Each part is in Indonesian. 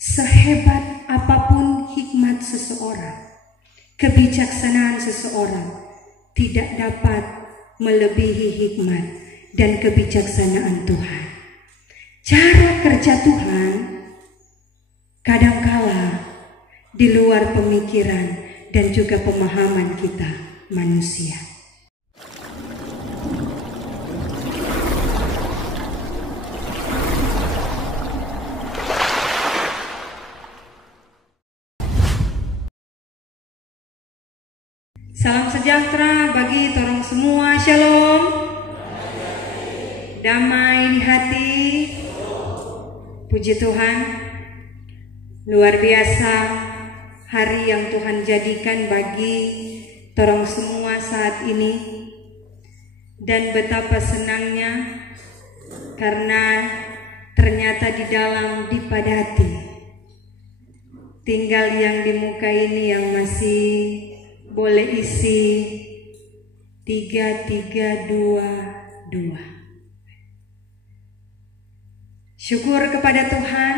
sehebat apapun hikmat seseorang, kebijaksanaan seseorang tidak dapat melebihi hikmat dan kebijaksanaan Tuhan. Cara kerja Tuhan kadangkala di luar pemikiran dan juga pemahaman kita manusia. Salam sejahtera bagi torong semua, shalom. Damai di hati. Puji Tuhan, luar biasa hari yang Tuhan jadikan bagi torong semua saat ini. Dan betapa senangnya karena ternyata di dalam dipadati. Tinggal yang di muka ini yang masih boleh isi 3322. Syukur kepada Tuhan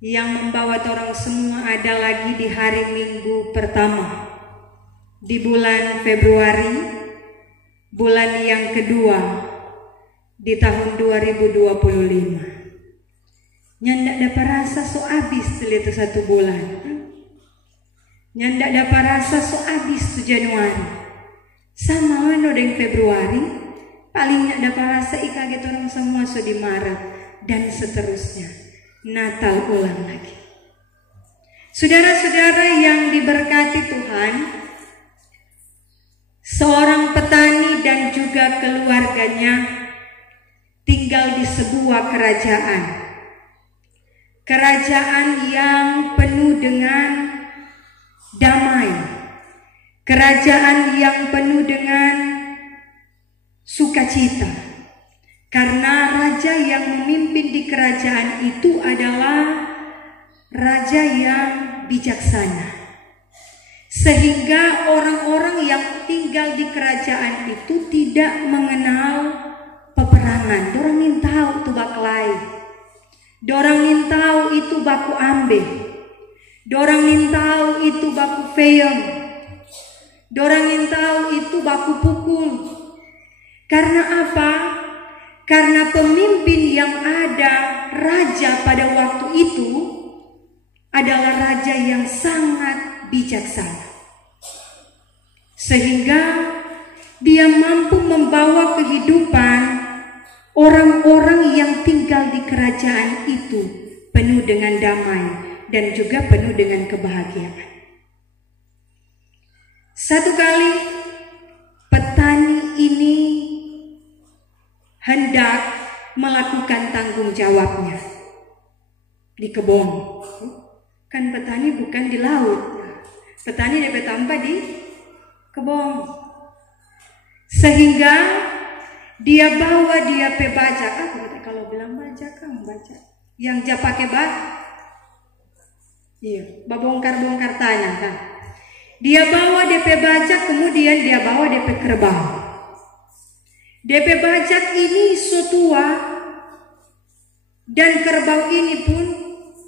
yang membawa torang semua ada lagi di hari Minggu pertama di bulan Februari, bulan yang kedua di tahun 2025. Nyandak dapat rasa so abis itu satu bulan. Nyandak dapat rasa so abis tu Januari. Sama ano dengan Februari. Paling nyak dapat rasa ikaget orang semua so di Maret. Dan seterusnya. Natal ulang lagi. Saudara-saudara yang diberkati Tuhan. Seorang petani dan juga keluarganya tinggal di sebuah kerajaan. Kerajaan yang penuh dengan damai, kerajaan yang penuh dengan sukacita, karena raja yang memimpin di kerajaan itu adalah raja yang bijaksana, sehingga orang-orang yang tinggal di kerajaan itu tidak mengenal peperangan. Dorang ingin tahu itu baklai, dorang ingin tahu itu baku ambe. Dorang ingin tahu itu baku feong. Dorang ingin tahu itu baku pukul. Karena apa? Karena pemimpin yang ada, raja pada waktu itu adalah raja yang sangat bijaksana. Sehingga dia mampu membawa kehidupan orang-orang yang tinggal di kerajaan itu penuh dengan damai dan juga penuh dengan kebahagiaan. Satu kali petani ini hendak melakukan tanggung jawabnya di kebun. Kan petani bukan di laut. Petani dapat tanpa di kebun. Sehingga dia bawa dia pe bajak. Aku kata kalau bilang bajak kamu bajak. Yang dia pakai iya, babongkar-bongkar tanah kan. Dia bawa DP bajak, kemudian dia bawa DP kerbau. DP bajak ini so tua dan kerbau ini pun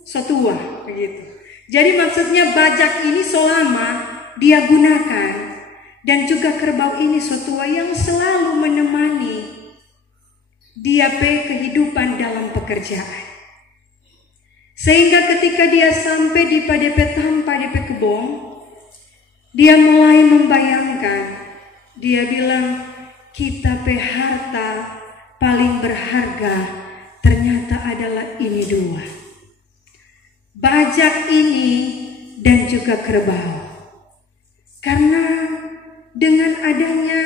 so tua, begitu. Jadi maksudnya bajak ini so lama dia gunakan dan juga kerbau ini so tua yang selalu menemani dia pe kehidupan dalam pekerjaan. Sehingga ketika dia sampai di DP tanpa DP kebun, dia mulai membayangkan. Dia bilang, kita pe harta paling berharga ternyata adalah ini dua. Bajak ini dan juga kerbau. Karena dengan adanya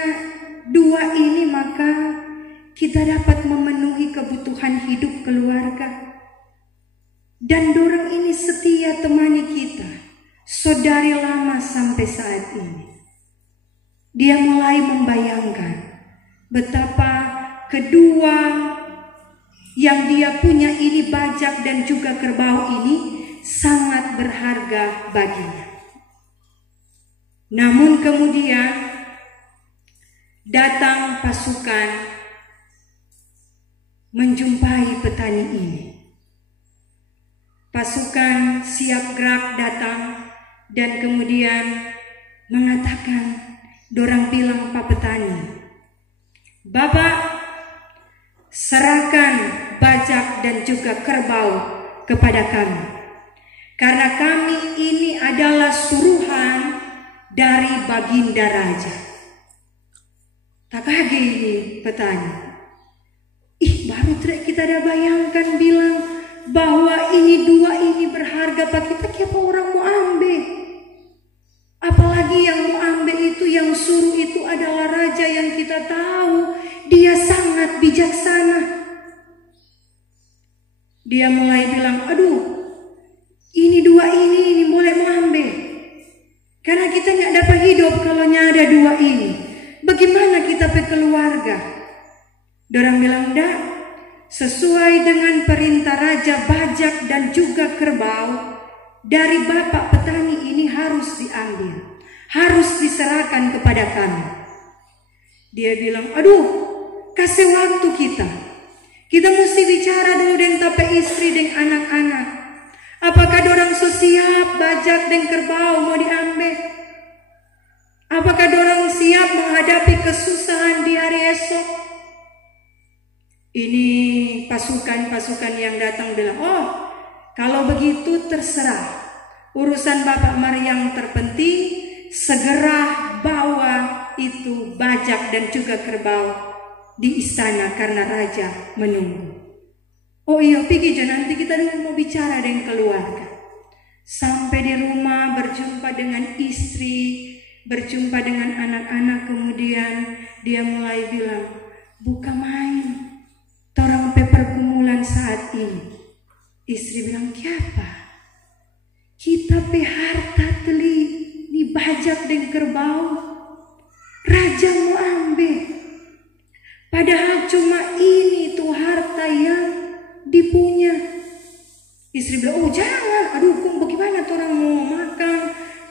dua ini maka kita dapat memenuhi kebutuhan hidup keluarga. Dan dorang ini setia temani kita, saudari lama sampai saat ini. Dia mulai membayangkan betapa kedua yang dia punya ini bajak dan juga kerbau ini sangat berharga baginya. Namun kemudian datang pasukan menjumpai petani ini. Pasukan siap gerak datang dan kemudian mengatakan, dorang bilang Pak Petani, Bapak serahkan bajak dan juga kerbau kepada kami. Karena kami ini adalah suruhan dari Baginda Raja. Tak kaget ini petani. Baru kita ada bayangkan bilang bahwa ini dua ini berharga bagi kita. Siapa orang mau ambil? Apalagi yang mau ambil itu, yang suruh itu adalah raja yang kita tahu dia sangat bijaksana. Dia mulai bilang, aduh, ini dua ini boleh mau ambil. Karena kita nggak dapat hidup kalau ada dua ini. Bagaimana kita keluarga? Dorang bilang, enggak, sesuai dengan perintah raja, bajak dan juga kerbau dari Bapak Petani ini harus diambil, harus diserahkan kepada kami. Dia bilang, aduh, kasih waktu kita. Kita mesti bicara dulu dengan tape istri dan anak-anak. Apakah dorang siap bajak dan kerbau mau diambil? Apakah dorang siap menghadapi kesusahan di hari esok? Ini pasukan-pasukan yang datang bilang, oh, kalau begitu terserah. Urusan Bapak Mari yang terpenting segera bawa itu bajak dan juga kerbau di istana karena raja menunggu. Oh iya, pergi aja, nanti kita dulu mau bicara dengan keluarga. Sampai di rumah berjumpa dengan istri, berjumpa dengan anak-anak, kemudian dia mulai bilang, buka main, torang pergumulan saat ini. Istri bilang, siapa? Kita harta teli dibajak dan kerbau. Raja mau ambil. Padahal cuma ini tuh harta yang dipunya. Istri bilang, oh jangan, aduh kung bagaimana torang mau makan,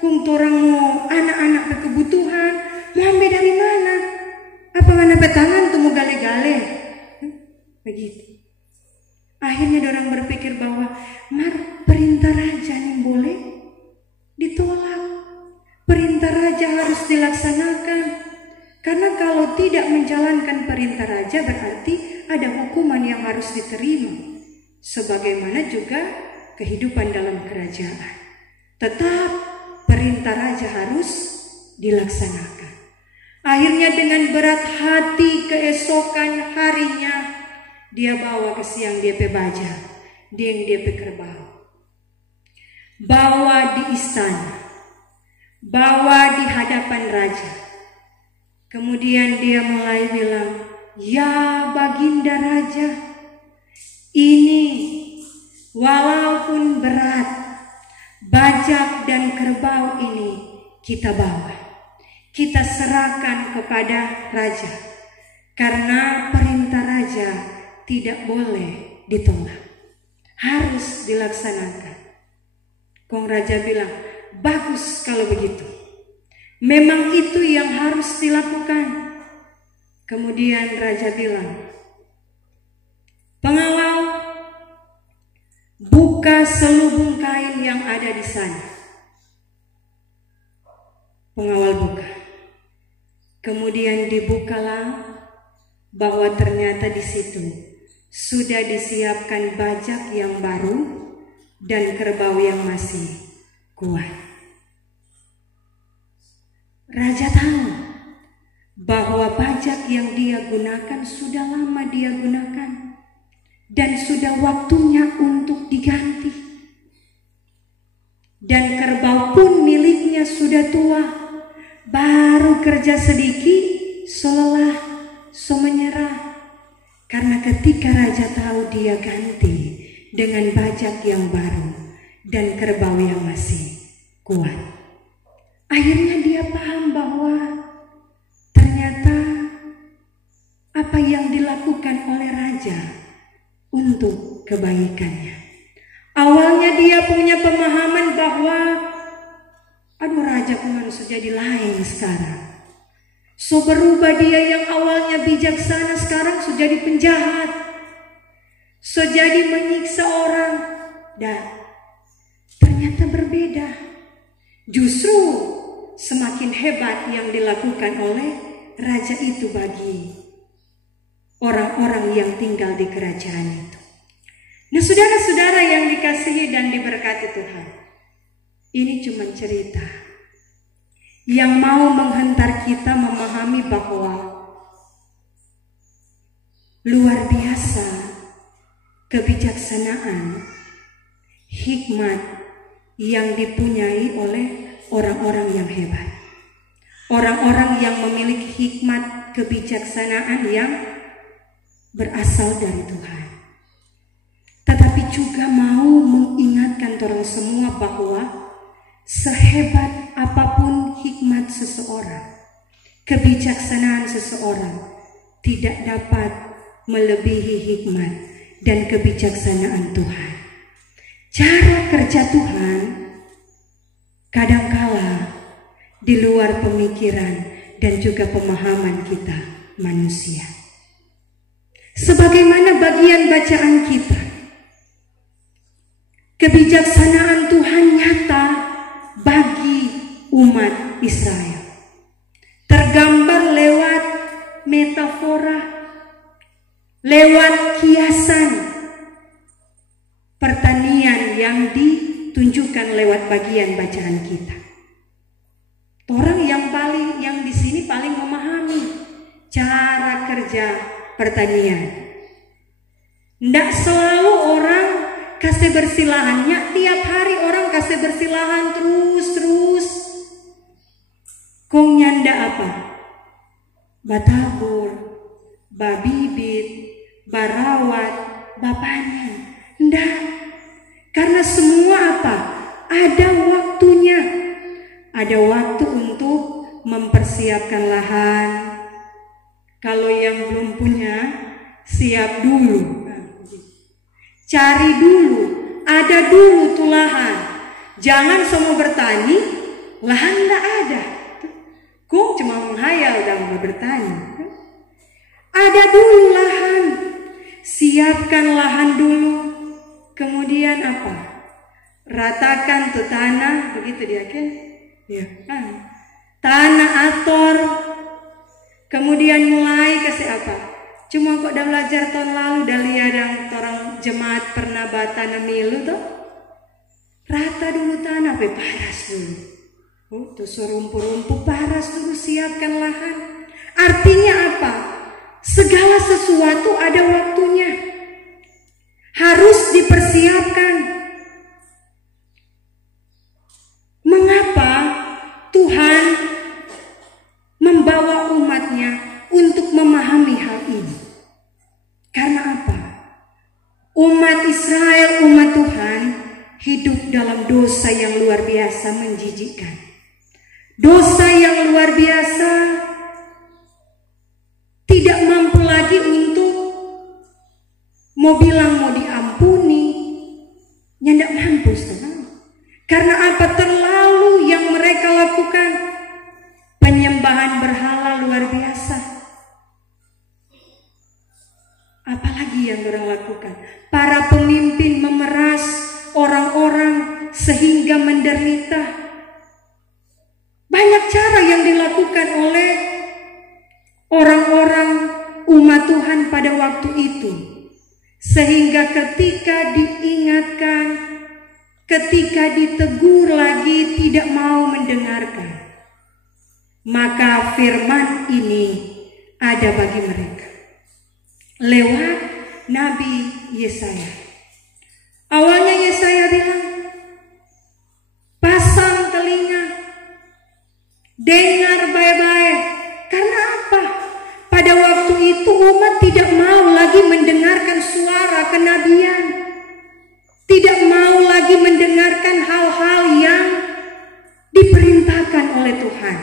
kung torang mau anak-anak berkebutuhan, mau ambil dari mana? Apa mana petangan tuh mau gale-gale? Begitu. Akhirnya orang berpikir bahwa perintah raja yang boleh ditolak. Perintah raja harus dilaksanakan. Karena kalau tidak menjalankan perintah raja berarti ada hukuman yang harus diterima. Sebagaimana juga kehidupan dalam kerajaan. Tetap perintah raja harus dilaksanakan. Akhirnya dengan berat hati keesokan harinya dia bawa ke siang dia bajak, dia kerbau. Bawa di istana, bawa di hadapan raja. Kemudian dia mulai bilang, ya Baginda Raja, ini walaupun berat, bajak dan kerbau ini kita bawa. Kita serahkan kepada raja. Karena perintah raja tidak boleh ditolak. Harus dilaksanakan. Kong raja bilang, bagus kalau begitu. Memang itu yang harus dilakukan. Kemudian raja bilang, pengawal, buka selubung kain yang ada di sana. Pengawal buka. Kemudian dibukalah bahwa ternyata di situ sudah disiapkan bajak yang baru dan kerbau yang masih kuat. Raja tahu bahwa bajak yang dia gunakan sudah lama dia gunakan dan sudah waktunya untuk diganti. Dan kerbau pun miliknya sudah tua, baru kerja sedikit, selelah, menyerah. Karena ketika raja tahu dia ganti dengan bajak yang baru dan kerbau yang masih kuat, akhirnya dia paham bahwa ternyata apa yang dilakukan oleh raja untuk kebaikannya. Awalnya dia punya pemahaman bahwa aduh raja kemana jadi lain sekarang. So berubah dia yang awalnya bijaksana sekarang sudah jadi penjahat. So jadi menyiksa orang. Dan ternyata berbeda. Justru semakin hebat yang dilakukan oleh raja itu bagi orang-orang yang tinggal di kerajaan itu. Nah, saudara-saudara yang dikasihi dan diberkati Tuhan, ini cuma cerita yang mau menghantar kita memahami bahwa luar biasa kebijaksanaan, hikmat yang dipunyai oleh orang-orang yang hebat. Orang-orang yang memiliki hikmat kebijaksanaan yang berasal dari Tuhan. Tetapi juga mau mengingatkan orang semua bahwa sehebat apapun hikmat seseorang, kebijaksanaan seseorang tidak dapat melebihi hikmat dan kebijaksanaan Tuhan. Cara kerja Tuhan kadangkala di luar pemikiran dan juga pemahaman kita manusia. Sebagaimana bagian bacaan kita, kebijaksanaan Tuhan nyata bagi umat Israel. Tergambar lewat metafora, lewat kiasan pertanian yang ditunjukkan lewat bagian bacaan kita. Orang yang di sini paling memahami cara kerja pertanian. Nggak selalu orang kasih bersilahannya, tiap hari orang kasih bersilahan terus. Kong nyanda apa? Batabur, babibit, barawat, bapanen. Nggak. Karena semua apa? Ada waktunya. Ada waktu untuk mempersiapkan lahan. Kalau yang belum punya, siap dulu. Cari dulu, ada dulu tuh lahan. Jangan semua bertani, lahan nggak ada. Kok cuma menghayal dan bertani. Ada dulu lahan, siapkan lahan dulu. Kemudian apa? Ratakan tuh tanah, begitu dia kan? Ya. Tanah ator. Kemudian mulai kasih apa? Cuma kok udah belajar tahun lalu udah lihat yang orang jemaat pernah batan milu tuh. Rata dulu tanah, paras dulu. Oh, tuh serumpur-rumpur paras dulu, siapkan lahan. Artinya apa? Segala sesuatu ada waktunya. Harus dipersiapkan. Mengapa Tuhan membawa umatnya untuk memahami hal ini? Karena apa? Umat Israel, umat Tuhan hidup dalam dosa yang luar biasa menjijikkan. Dosa yang luar biasa tidak mampu lagi untuk mau bilang mau diampuni. Tidak mampu, saudara. Karena apa? Terlalu yang mereka lakukan. Penyembahan berhala luar biasa. Apalagi yang orang lakukan? Para pemimpin memeras orang-orang sehingga menderita. Banyak cara yang dilakukan oleh orang-orang umat Tuhan pada waktu itu. Sehingga ketika diingatkan, ketika ditegur lagi tidak mau mendengarkan. Maka firman ini ada bagi mereka lewat Nabi Yesaya. Awalnya Yesaya bilang, pasang telinga, dengar baik-baik. Karena apa? Pada waktu itu umat tidak mau lagi mendengarkan suara kenabian, tidak mau lagi mendengarkan hal-hal yang diperintahkan oleh Tuhan.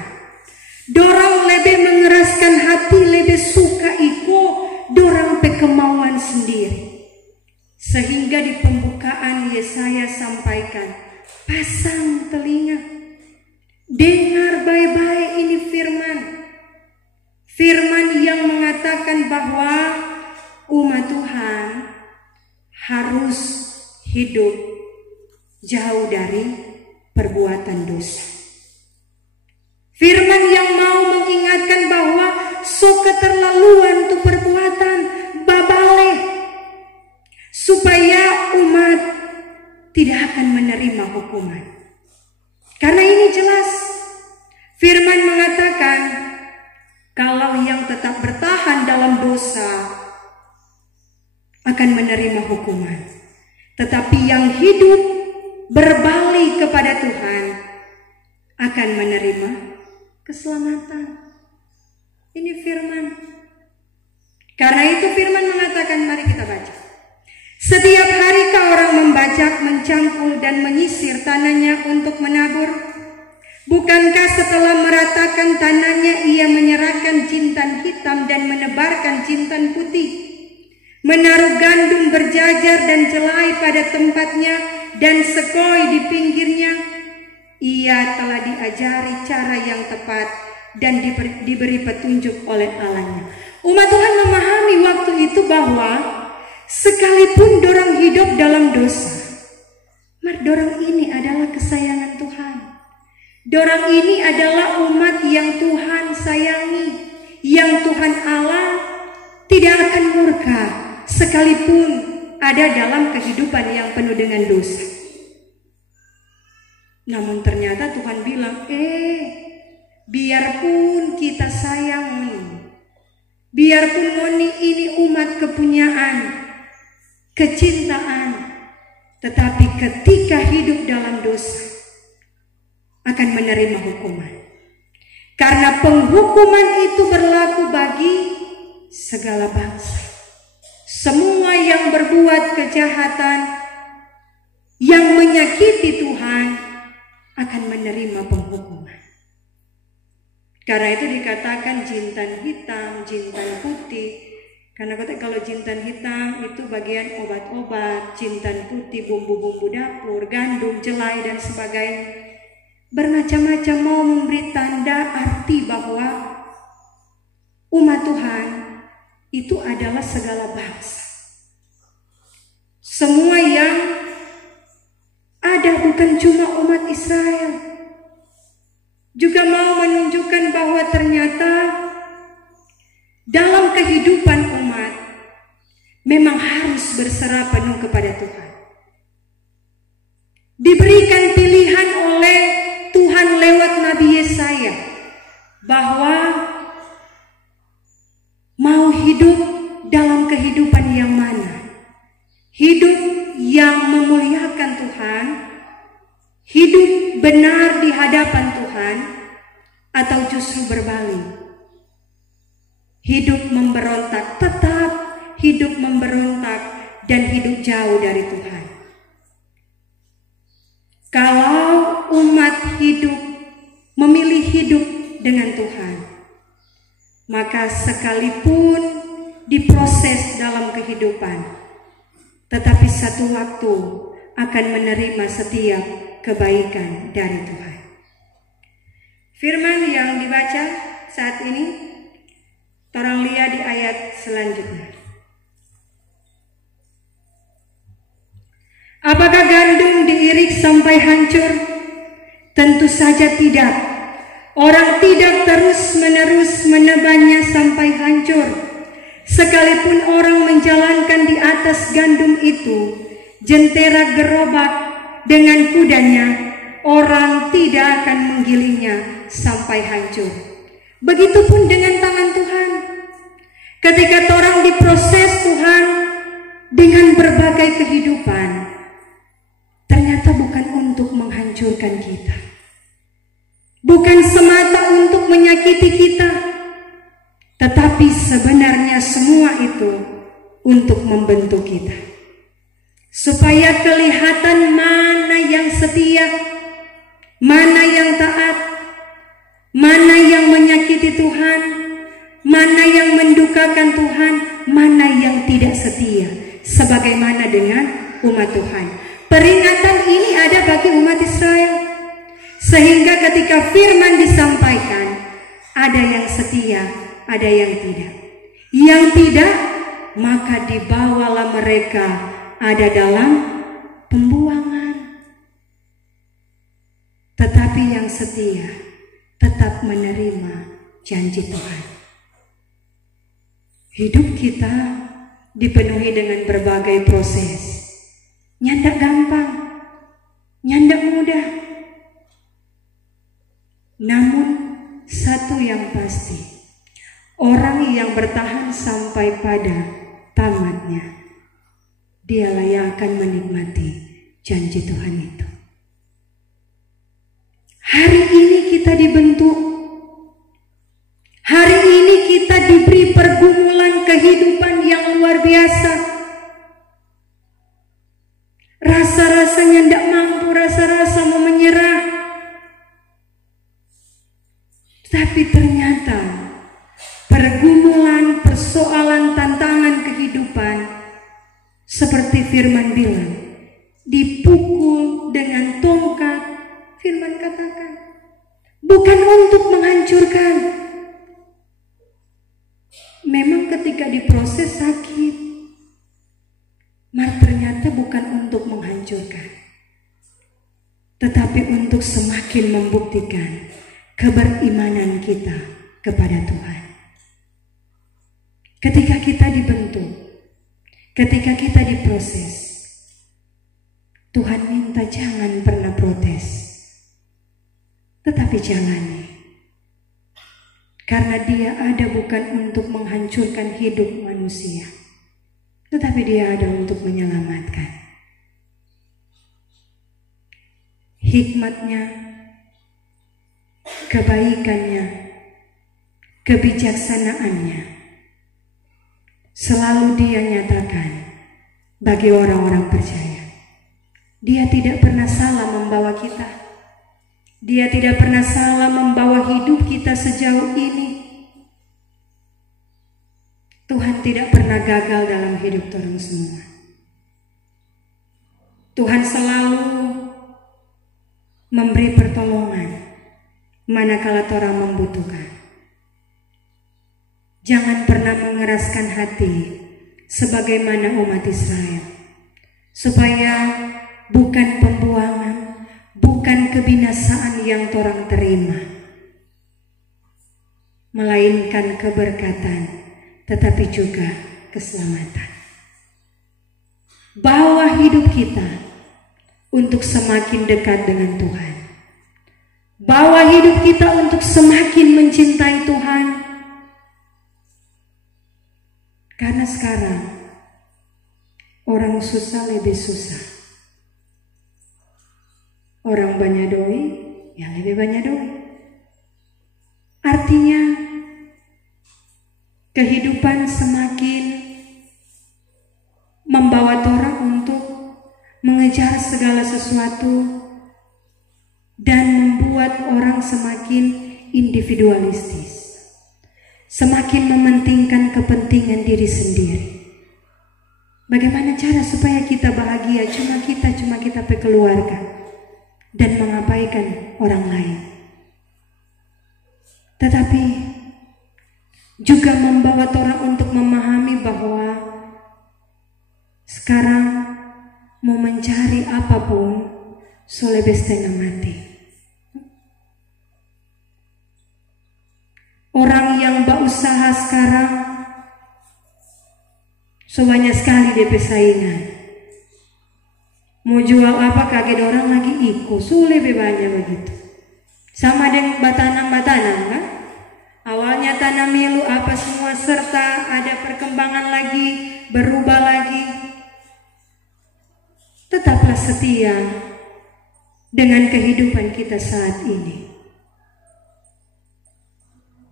Dorang lebih mengeraskan hati, lebih suka iko dorang kemauan sendiri. Sehingga di pembukaan Yesaya sampaikan, pasang telinga, dengar baik-baik ini firman. Firman yang mengatakan bahwa umat Tuhan harus hidup jauh dari perbuatan dosa. Firman yang mau mengingatkan bahwa sok keterlaluan tu perbuatan babale, supaya umat tidak akan menerima hukuman. Karena ini jelas, firman mengatakan kalau yang tetap bertahan dalam dosa akan menerima hukuman, tetapi yang hidup berbalik kepada Tuhan akan menerima keselamatan. Ini firman. Karena itu firman mengatakan, mari kita baca. Setiap harikah orang membajak, mencangkul dan menyisir tanahnya untuk menabur? Bukankah setelah meratakan tanahnya ia menyerahkan jintan hitam dan menebarkan jintan putih, menaruh gandum berjajar dan jelai pada tempatnya dan sekoi di pinggirnya? Ia telah diajari cara yang tepat dan diberi petunjuk oleh Allahnya. Umat Tuhan memahami waktu itu bahwa sekalipun dorang hidup dalam dosa, dorang ini adalah kesayangan Tuhan. Dorang ini adalah umat yang Tuhan sayangi, yang Tuhan Allah tidak akan murka sekalipun ada dalam kehidupan yang penuh dengan dosa. Namun ternyata Tuhan bilang, biarpun kita sayang Moni, biarpun Moni ini umat kepunyaan, kecintaan, tetapi ketika hidup dalam dosa akan menerima hukuman. Karena penghukuman itu berlaku bagi segala bangsa. Semua yang berbuat kejahatan, yang menyakiti Tuhan akan menerima penghukuman. Karena itu dikatakan jintan hitam, jintan putih. Karena kalau jintan hitam itu bagian obat-obat, jintan putih bumbu-bumbu dapur, gandum, jelai dan sebagainya. Bermacam-macam mau memberi tanda arti bahwa umat Tuhan itu adalah segala bangsa. Semua yang ada bukan cuma umat Israel, juga mau menunjukkan bahwa ternyata dalam kehidupan umat memang harus berserah penuh kepada Tuhan. Diberikan pilihan oleh Tuhan lewat Nabi Yesaya bahwa mau hidup dalam kehidupan yang mana? Hidup yang memuliakan Tuhan, hidup benar di hadapan Tuhan, atau justru berbalik? Hidup memberontak, tetap hidup memberontak dan hidup jauh dari Tuhan. Kalau umat hidup memilih hidup dengan Tuhan, maka sekalipun diproses dalam kehidupan, tetapi satu waktu akan menerima setiap kebaikan dari Tuhan. Firman yang dibaca saat ini, orang lihat di ayat selanjutnya. Apakah gandum diirik sampai hancur? Tentu saja tidak. Orang tidak terus-menerus menebannya sampai hancur. Sekalipun orang menjalankan di atas gandum itu, jentera gerobak dengan kudanya, orang tidak akan menggilingnya sampai hancur. Begitupun dengan tangan Tuhan. Ketika orang diproses Tuhan dengan berbagai kehidupan, ternyata bukan untuk menghancurkan kita, bukan semata untuk menyakiti kita, tetapi sebenarnya semua itu untuk membentuk kita, supaya kelihatan mana yang setia, mana yang taat, mana yang menyakiti Tuhan, mana yang mendukakan Tuhan, mana yang tidak setia, sebagaimana dengan umat Tuhan. Peringatan ini ada bagi umat Israel, sehingga ketika firman disampaikan, ada yang setia, ada yang tidak. Yang tidak, maka dibawalah mereka ada dalam pembuangan. tetapi yang setia tetap menerima janji Tuhan. Hidup kita dipenuhi dengan berbagai proses. Nyandak gampang, nyandak mudah. Namun satu yang pasti, orang yang bertahan sampai pada tamatnya, dialah yang akan menikmati janji Tuhan itu. Hari ini kita dibentuk. Hari ini kita diberi pergumulan kehidupan yang luar biasa. Rasa-rasanya tidak mampu, rasa-rasa mau menyerah. Tapi ternyata pergumulan, persoalan, tantangan kehidupan seperti firman bilang, dipukul dengan tongkat, firman katakan, bukan untuk menghancurkan. Memang ketika diproses sakit, ternyata bukan untuk menghancurkan, tetapi untuk semakin membuktikan keberimanan kita kepada Tuhan. Ketika kita dibentuk, ketika kita diproses, Tuhan minta jangan pernah protes, tetapi jalani. Karena Dia ada bukan untuk menghancurkan hidup manusia, tetapi Dia ada untuk menyelamatkan. Hikmatnya, kebaikannya, kebijaksanaannya selalu Dia nyatakan bagi orang-orang percaya. Dia tidak pernah salah membawa kita. Dia tidak pernah salah membawa hidup kita sejauh ini. Tuhan tidak pernah gagal dalam hidup orang semua. Tuhan selalu memberi pertolongan manakala orang membutuhkan. Jangan pernah mengeraskan hati sebagaimana umat Israel, supaya bukan pembuangan, bukan kebinasaan yang orang terima, melainkan keberkatan, tetapi juga keselamatan. Bawa hidup kita untuk semakin dekat dengan Tuhan. Bawa hidup kita untuk semakin mencintai Tuhan. Karena sekarang orang susah lebih susah. Orang banyak doi, yang lebih banyak doi. Artinya kehidupan semakin membawa orang untuk mengejar segala sesuatu dan membuat orang semakin individualistis, semakin mementingkan kepentingan diri sendiri. Bagaimana cara supaya kita bahagia? Cuma kita keluarga, dan mengabaikan orang lain. Tetapi juga membawa orang untuk memahami bahwa sekarang mau mencari apapun soleh setengah mati. Orang yang berusaha sekarang sebanyak sekali DP saingan. Mau jual apa kaget orang lagi ikut, lebih banyak begitu. Sama dengan batanam-batanam kan? Awalnya tanam milu apa semua serta ada perkembangan lagi, berubah lagi. Tetaplah setia dengan kehidupan kita saat ini.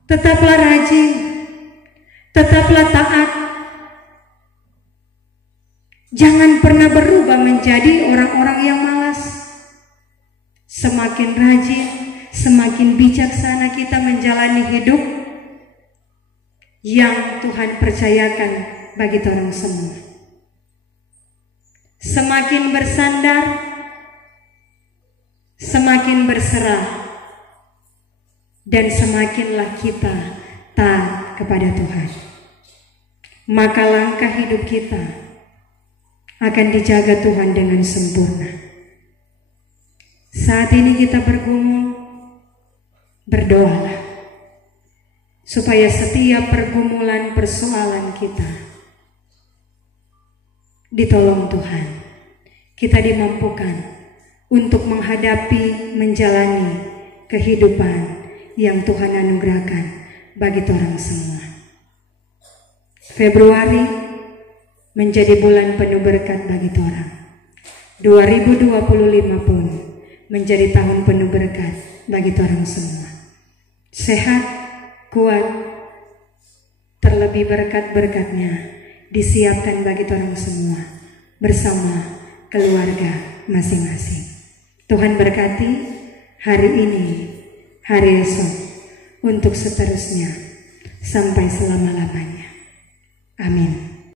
Tetaplah rajin, tetaplah taat. Jangan pernah berubah menjadi orang-orang yang malas. Semakin rajin, semakin bijaksana kita menjalani hidup yang Tuhan percayakan bagi orang semua. Semakin bersandar, semakin berserah, dan semakinlah kita taat kepada Tuhan. Maka langkah hidup kita akan dijaga Tuhan dengan sempurna. Saat ini kita bergumul, berdoalah supaya setiap pergumulan persoalan kita ditolong Tuhan. Kita dimampukan untuk menghadapi, menjalani kehidupan yang Tuhan anugerahkan bagi orang semua. Februari menjadi bulan penuh berkat bagi orang. 2025 pun menjadi tahun penuh berkat bagi orang semua. Sehat, kuat, terlebih berkat-berkatnya disiapkan bagi orang semua bersama keluarga masing-masing. Tuhan berkati hari ini, hari esok, untuk seterusnya sampai selama-lamanya. Amin.